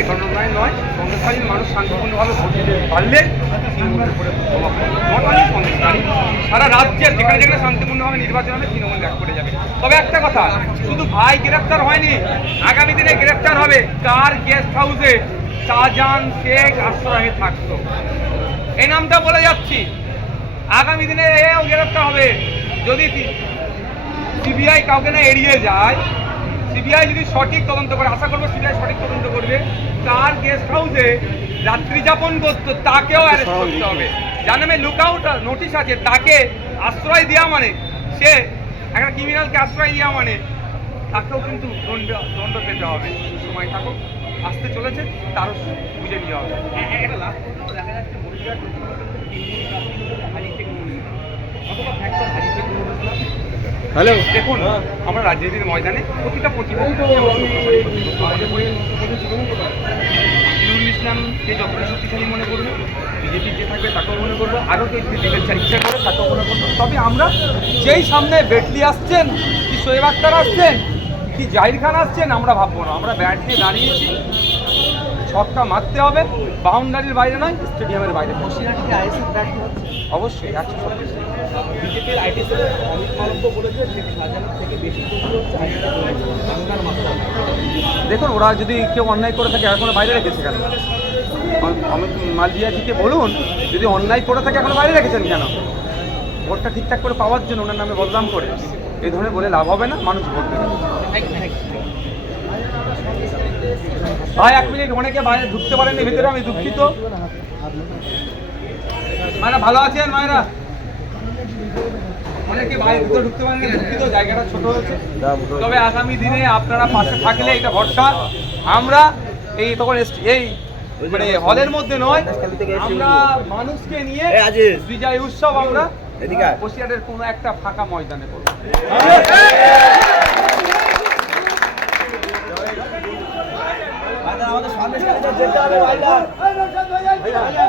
এ কারণে নয় সন্দেশকালীন মানুষ শান্তিপূর্ণভাবে ভোট দিতে পারলে সারা রাজ্যের যেখানে যেখানে শান্তিপূর্ণভাবে নির্বাচন হবে, তৃণমূল ব্যাক করে যাবে। তবে একটা কথা, শুধু ভাই গ্রেফতার হয়নি, আগামী দিনে গ্রেফতার হবে কার গেস্ট হাউসে শাহজাহান শেখ আশ্রয়ে থাকতো। এই নামটা বলে যাচ্ছি, আগামী দিনে এও গ্রেফতার হবে। যদি সিবিআই কাউকে না এড়িয়ে যায় সিবিআই যদি সঠিক তদন্ত করে আশা করব সিবিআই সঠিক তদন্ত করবে তার গেস্ট হাউসে রাত্রি যাপন করতো তাকেও অ্যারেস্ট করতে হবে। যার নামে লুকআউট নোটিশ আছে তাকে আশ্রয় দেওয়া মানে সে একটা ক্রিমিনালকে আশ্রয় দেওয়া মানে তাকেও কিন্তু দণ্ড দণ্ড পেতে হবে। সময় থাকুক আসতে চলেছে তারও বুঝে নিয়ে হবে। একটা লাস্ট দেখা যাচ্ছে অথবা ফ্যাক্টর হারিয়েছে হ্যালো। দেখুন আমরা রাজনীতির ময়দানে প্রতিটা প্রতিপক্ষ নুরুল ইসলামকে যতটা শক্তিশালী মনে করব বিজেপির যে থাকবে তাকেও মনে করব আরও কেউ যদি দিতে ইচ্ছা করে তাকেও মনে করব। তবে আমরা যেই সামনে বেটলি আসছেন কি শোয়েব আক্তার আসছেন কি জাহির খান আসছেন আমরা ভাববো না। আমরা ব্যাট নিয়ে দাঁড়িয়েছি ছক্কা মারতে হবে। বাউন্ডারির বাইরে নয় স্টেডিয়ামের বাইরে অবশ্যই একশো শতাংশ বিজেপির আইটি বলেছে থেকে বেশি দেখুন ওরা যদি কেউ অন্যায় করে থাকে এখনও বাইরে রেখেছে কেন? মালভিয়াজিকে বলুন যদি অন্যায় করে থাকে এখনও বাইরে রেখেছেন কেন? ভোটটা ঠিকঠাক করে পাওয়ার জন্য ওনার নামে বদনাম করে এই ধরনের বলে লাভ হবে না মানুষ ভোট দেবে। ভাই এক মিনিট অনেকে বাইরে ঢুকতে পারেননি ভিতরে আমি দুঃখিত। মায়েরা ভালো আছেন মায়েরা? অনেকে বাইরে ভিতরে ঢুকতে পারেননি দুঃখিত জায়গাটা ছোট হয়েছে। তবে আগামী দিনে আপনারা পাশে থাকলে এটা ভরসা। আমরা এই তখন এই মানে হলের মধ্যে নয় আমরা মানুষকে নিয়ে বিজয় উৎসব আমরা। বসিরহাটের কোনো একটা ফাঁকা ময়দানে করব। যেতে হবে ভাইরা